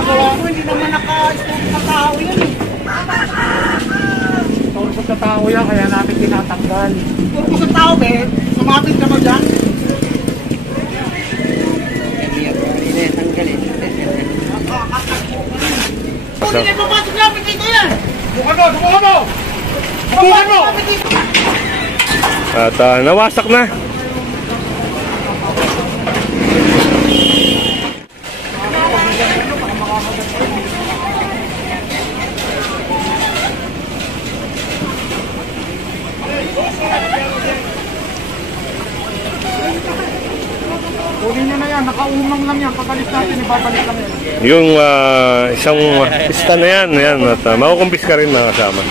ginagawa mo, hindi naman naka-stop na tao yan eh. Stop na tao yan, kaya namin tinatanggal. Stop sa tao, Ben. Sumapit ka ba dyan? Hindi, tanggalin. Kung hindi papasok namin dito yan! Subukan mo! Subukan mo! At nawasak na. Kunin nyo na yan, nakaumang lang yan. Pagkalis natin, ibabalik lang yan. Yung isang pista na yan, at makukumpis ka rin mga kasama.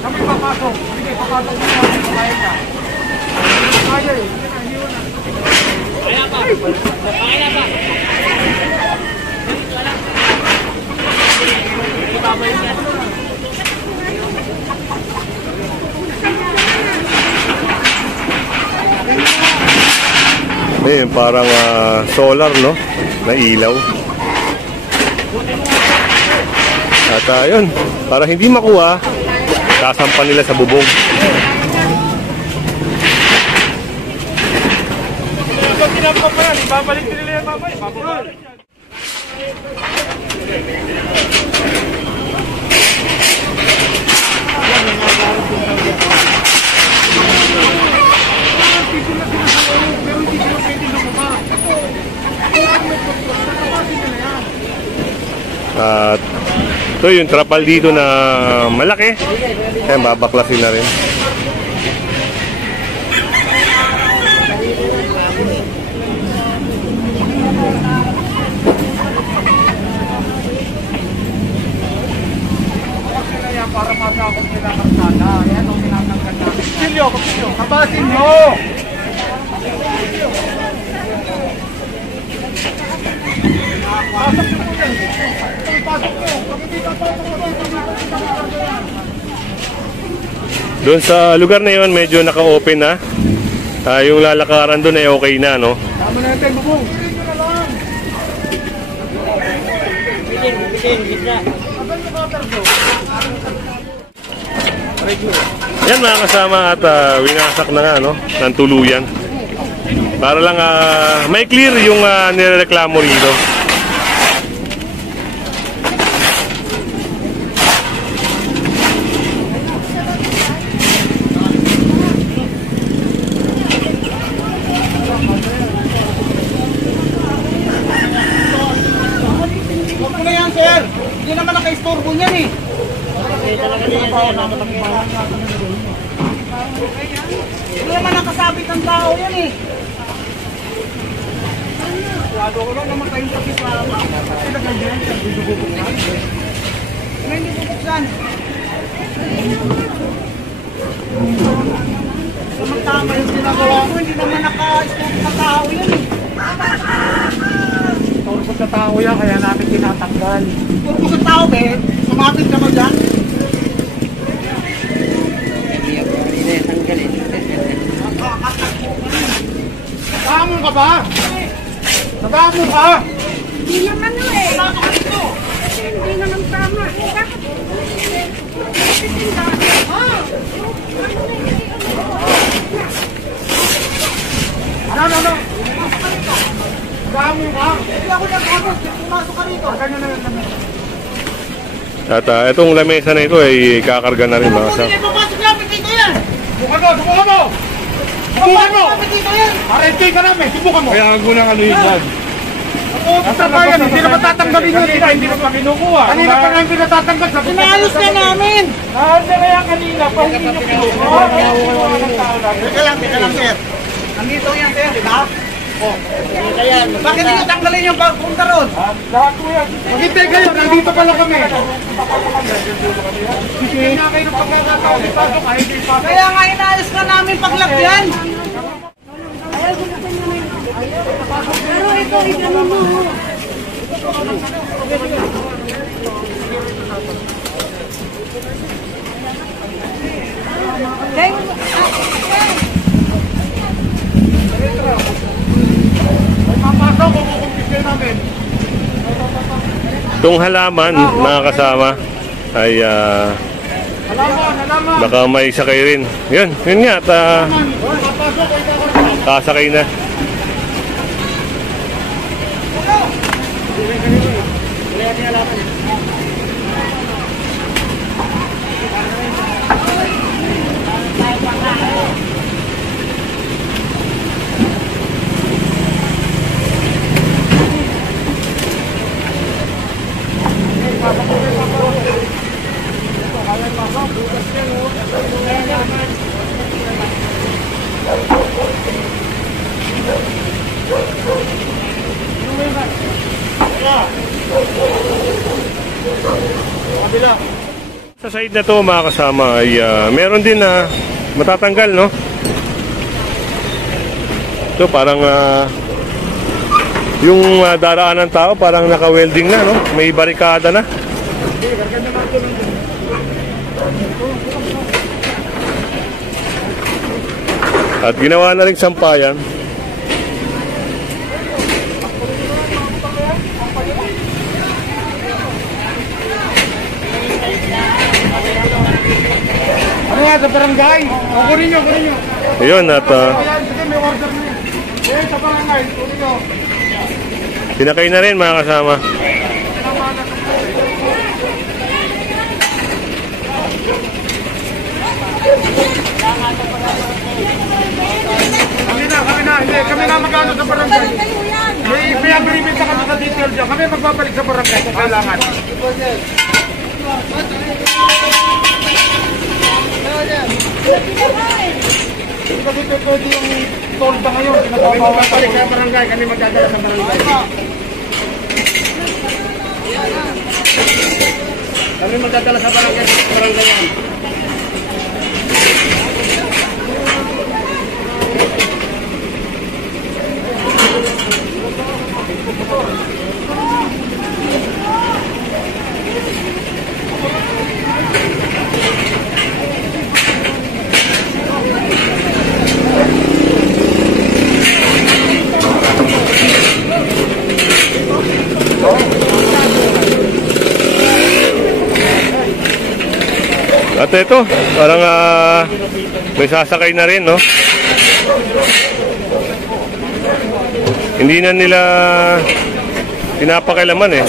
Kami papasok. Sige, papasok mo na. Pakain ka. Kaya eh. Kaya pa. Kaya pa. Ayun, parang solar, no? Na ilaw. At yun, para hindi makuha, sasampan nila sa bubong. Kung kinapa pa yan, ibabalik nila yan mamaya. Babalik yan. At ito yung trapal dito na malaki. Kaya babaklasin na rin. Para masakot nila ang sana. Yan ang tinatanggal namin. Kapilyo! Kabasin nyo! Pasok mo yan. Pasok mo. Pag hindi ka pasok mo, doon sa lugar na yun, medyo naka-open na. Yung lalakaran doon ay okay na, no? tama na natin, bubong. Piliin nyo na lang. Piliin. Yan mga kasama at winasak na nga, no? Ng tuluyan. Para lang may clear yung nireklamo rito. Huwag mo na yan, sir. Hindi naman naka-istorbo niyan eh. Hindi naman nakasabit ng tao yan eh. Sigurado ko lang naman kayong pakislama. Talagang yan, hindi bubuksan. Hindi bubuksan. Tama yung ginagawa mo, hindi naman naka-stop na tao yan eh. Stop sa tao yan, kaya namin tinatanggal. Stop sa tao, Ben. Sumapit ka ba dyan? Hindi, tanggalin. Nagamo ka ba? Nagamo ka? Hindi naman eh. Pasok ka dito. Hindi naman tama. Ano? Nagamo ka? Hindi ako nagamo. Pumasok ka rito. Ganyan na. At itong lamesa na ito ay kakarga na rin mga kasama. Hindi papasok namin dito yan. Subukan mo. Subukan mo. Arente ka namin. Subukan mo. Kaya mo na ano yun yan. Basta ba yan? Hindi naman tatanggalin yun. Hindi naman pa kinukuha. Kanina pa namin pinatatanggal. Pinaayos na namin. Naayos na kaya kanina. Pa hindi nyo kinukuha. Teka lang sir. Nandito yan sir, di ba? Bakit hindi tanggalin yung punta ron? Lahat mo yan. Maghintay kayo, nandito pala kami. Hindi na kayo ng pagkakataon. Kaya nga inaayos na namin paglagyan. Pero ito, ano mo. Dahil, Papasok kung kukumpisin namin. Itong halaman, mga kasama, ay Halaman. baka may sakay rin. Yun nga, at Papasok kung kukumpisin. kasakay na. Sa side na to, mga kasama, ay meron din na matatanggal, no? Ito parang yung daraan ng tao parang naka-welding na, no? May barikada na. At ginawa na rin sampayan. Ano nga sa barangay? Kunin nyo. Ayun, at Ayan, sige, may order na yun. Ayan, sa barangay, kunin nyo. sinakay na rin, mga kasama. Kami na. Hindi, kami na magano sa barangay. May agreement na kami sa detail dyan. Kami magbabalik sa barangay kung kailangan. Hindi kasi pwede yung tolda ngayon. Kami magbabalik sa barangay. Kami magdadala sa barangay. Kami magdadala sa barangay. Barangay yan. At ito, parang may sasakay na rin, no? Hindi na nila pinapakilaman, eh.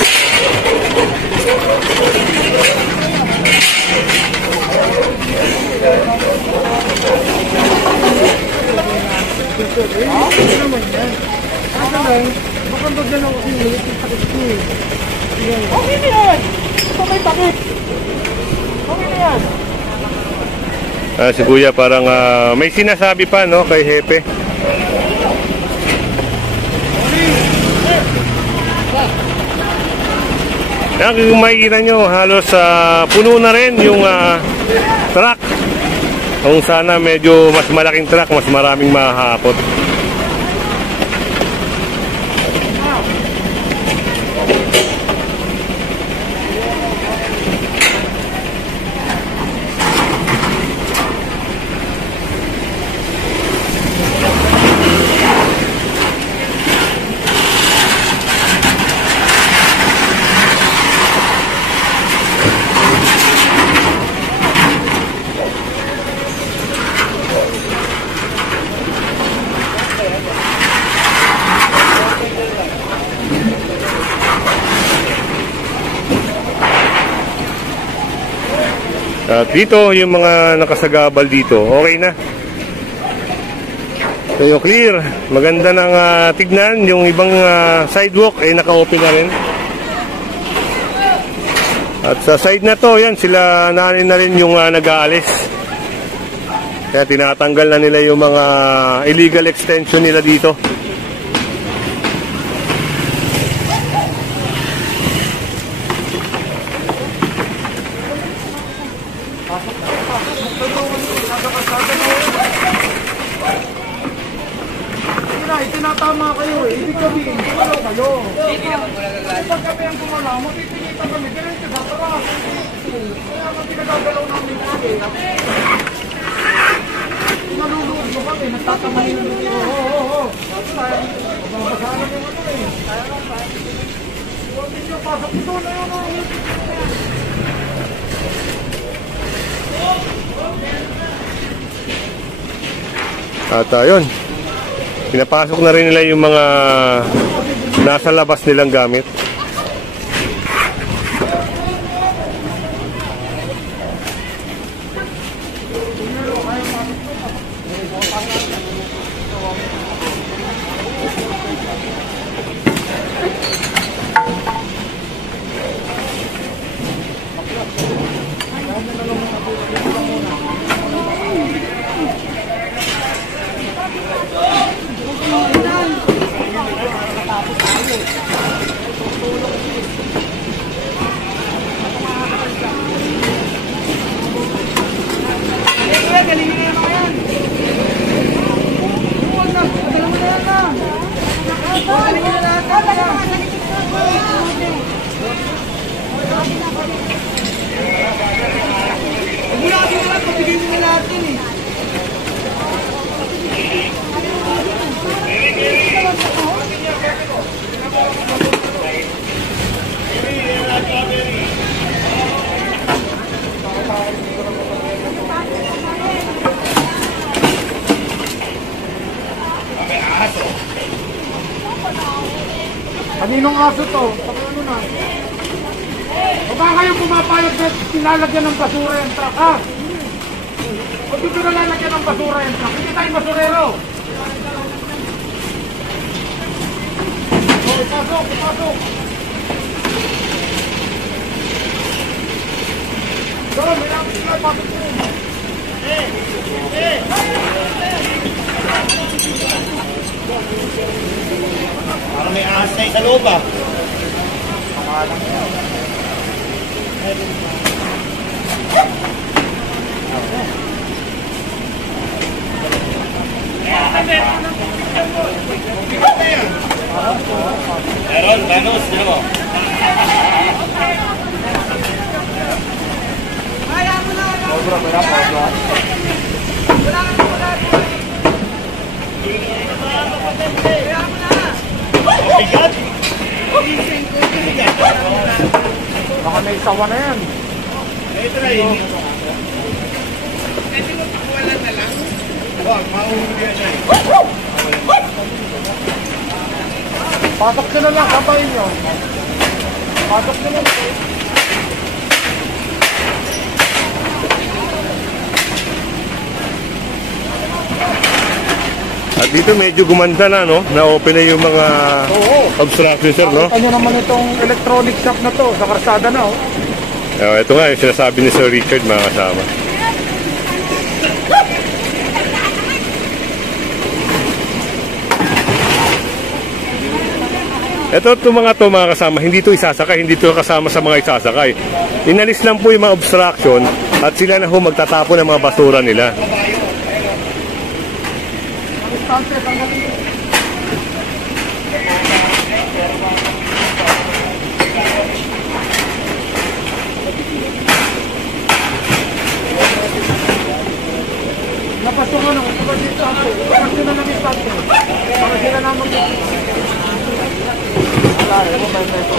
Okay na yan. Ito may takip. Okay na yan. Si Kuya parang may sinasabi pa, no, kay Hepe. Kung makikita nyo, halos puno na rin yung truck. Kung sana medyo mas malaking truck, mas maraming mahahakot. At dito, yung mga nakasagabal dito, okay na. So yung clear, maganda ng tignan. Yung ibang sidewalk ay naka-open na rin. At sa side na to, yan, sila na rin yung nag-aalis. Kaya tinatanggal na nila yung mga illegal extension nila dito. Tinatama kayo eh. Ibig sabihin, gumalaw kayo. Kapag kami ang gumalaw, mapipilitan kami. Diretso sa taras. Kaya ang pinagagalaw namin kami. eh. Nagtatamay na dito. Oo. Mababasahan yung ano eh. Huwag niyo, pasok ito na yun. At ayun, pinapasok na rin nila yung mga nasa labas nilang gamit. Kaninong aso to? Ano na? O ba kayong pumapayag na nilalagyan ng basura yung truck, ha? O dito na lalagyan ng basura yung truck? Hindi tayong basurero. O, pasok, pasok. Doon, may lapit sila, pasok mo. Parang may ahas na sa loob ah. Meron, Venus, di mo? Bigat! Baka may sawa na yan. Ito na yun. Pwede mo pakawalan na lang? Huwag, mauhuli yan eh. Pasok nyo na lang, kabayin nyo. Pasok nyo na lang. At dito medyo gumanda na, no? Na-open na yung mga obstruction, sir, no? Nakita nyo naman itong electronic shop na to, sa karsada na, oh. Ito nga, yung sinasabi ni Sir Richard, mga kasama. Itong mga kasama, hindi ito isasakay, hindi ito kasama sa mga isasakay. Inalis lang po yung mga obstruction at sila na ho magtatapon ng mga basura nila. Napasok ano, ito ba dito ako? Napasok na namin start ko. Para sila naman dito. Wala rin mo, may ito.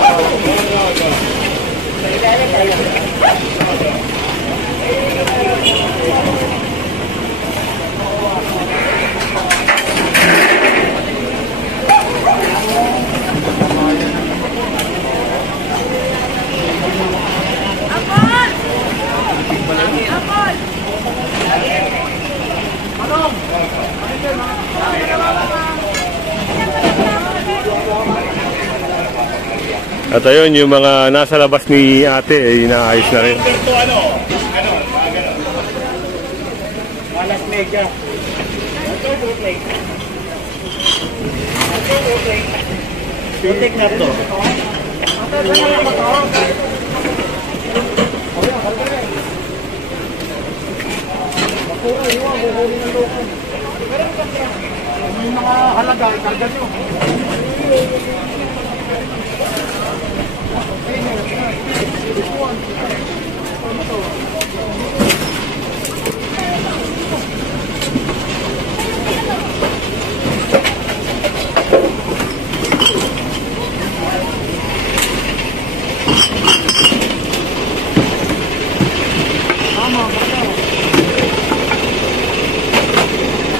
At ayun, yung mga nasa labas ni ate, ay inaayos na rin. Ito ano? Malas mega. Tutik na to. Yung mga halaga, ikarga nyo.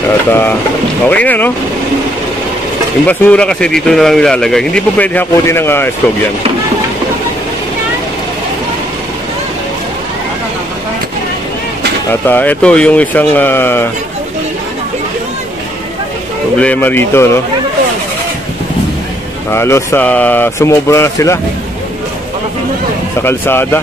At okay na, no? Yung basura kasi dito na lang nilalagay. Hindi po pwede hakutin ng stove yan. At ito yung isang problema dito, no? Halos sumobra na sila sa kalsada.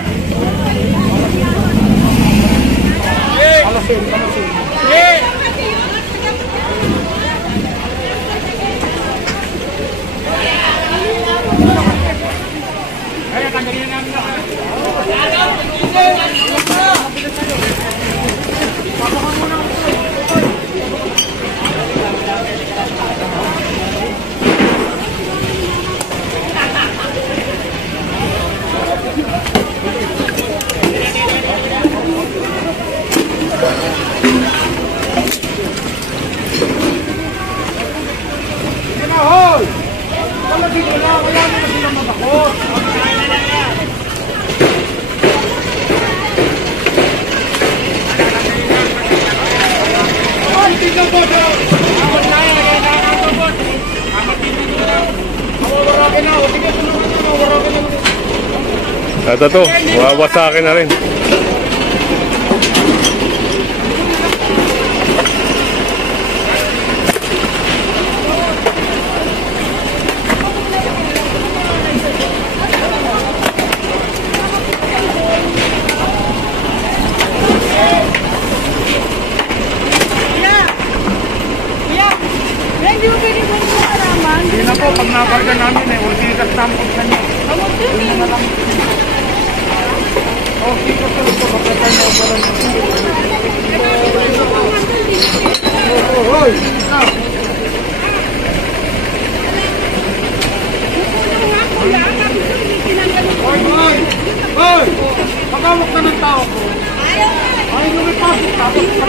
At ito, wawasakin na rin. Hindi na po, pag nakarga namin ultigas tampon sa niyo. Okay, kasi ito, kapatay na ako lang. Hoy! Hoy! Hoy! Pagawak na ng tao ko. Ay, lumipasok. Tapos sa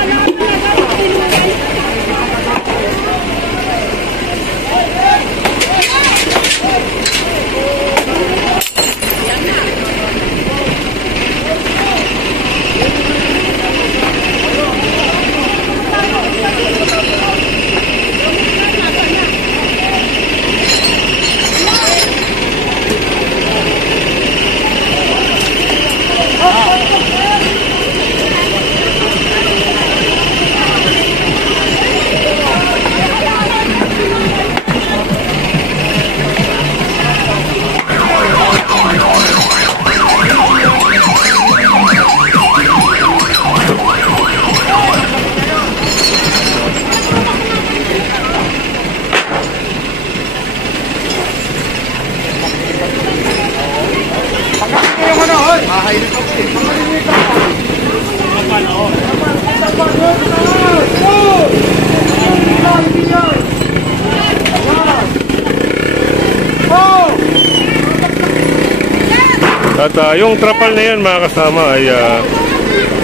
At yung trapal na yan, mga kasama, ay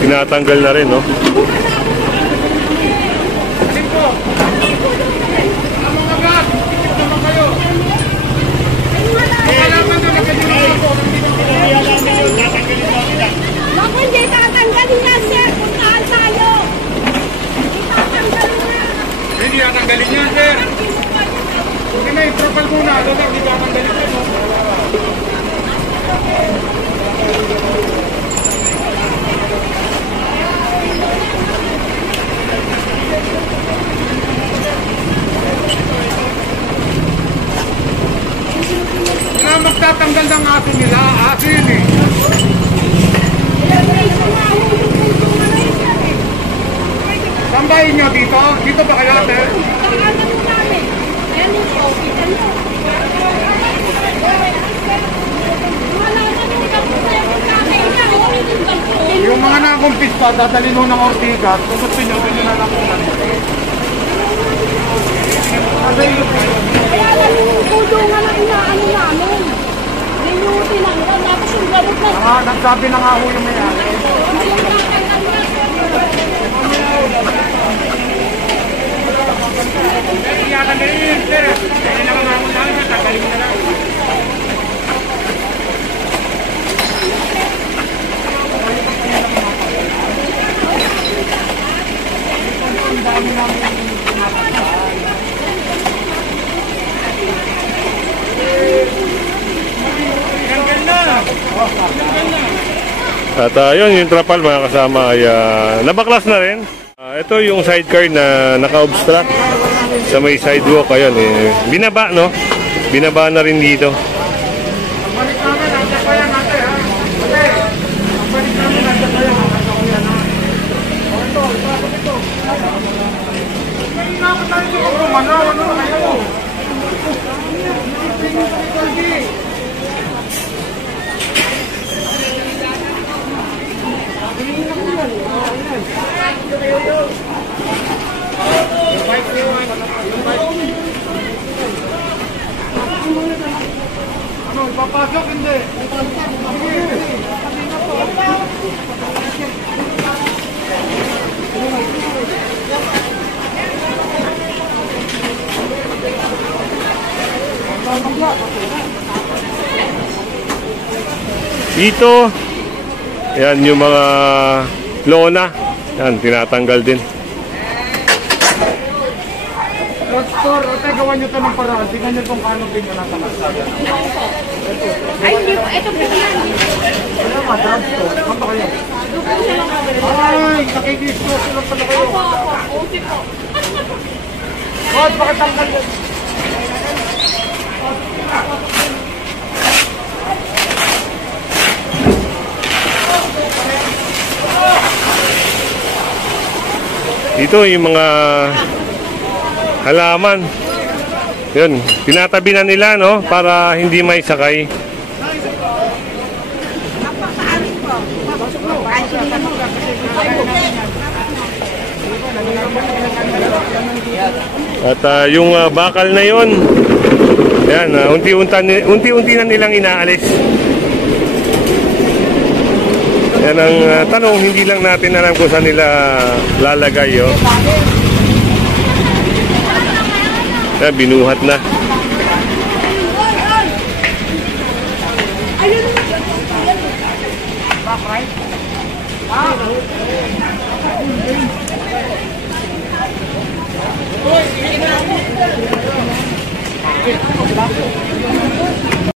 tinatanggal na rin, no? Naku, hindi tatanggalin niya, sir. Puntaan tayo. Hindi tatanggalin niya. hindi tatanggalin yan, sir. Hindi na, i-propal muna. Hindi tatanggalin yan, no? Kaya magtatanggal ng asin nila, asin eh. Sambahin nyo dito? Dito ba kayo, sir? Yung mga nakumpis pa, dadalhin mo ng ortigas. Kung gusto nyo, ganyan na lang kung ano. Kaya lang yung tulungan na inaano namin. Linutin lang. Tapos yung gamot na. Nagsabi na nga ho yung may-ari. Iyakan sir. Kaya naman nga mo namin, tatalim na lang. At yun, yung trapal mga kasama ay nabaklas na rin. Ito yung sidecar na naka-obstruct sa may sidewalk. Ayun, binaba, no? Binaba na rin dito. Balik namin, nandiyan pa yan ate ha. Ate, balik namin, nandiyan pa yan. Ito. May inakot tayo dito. Ano na kayo? Ano, ipapasok hindi? Dito, yan yung mga lona. Yan, tinatanggal din. Drugstore, ate, gawan nyo ito ng paraan. Tingnan nyo kung paano din nyo nasa kalsada. Ay, hindi po. Ito po yan. Wala nga, drugstore. Ano kayo? Ay, nakikisto sila pala kayo. Okay po. Bakit pakitanggal yun? Dito yung mga halaman. Yun, tinatabi na nila, no? Para hindi may sakay. At yung bakal na yon, yan, unti-unti na nilang inaalis. Yan ang tanong, hindi lang natin alam kung saan nila lalagay. Oh. Yan, binuhat na. Ah!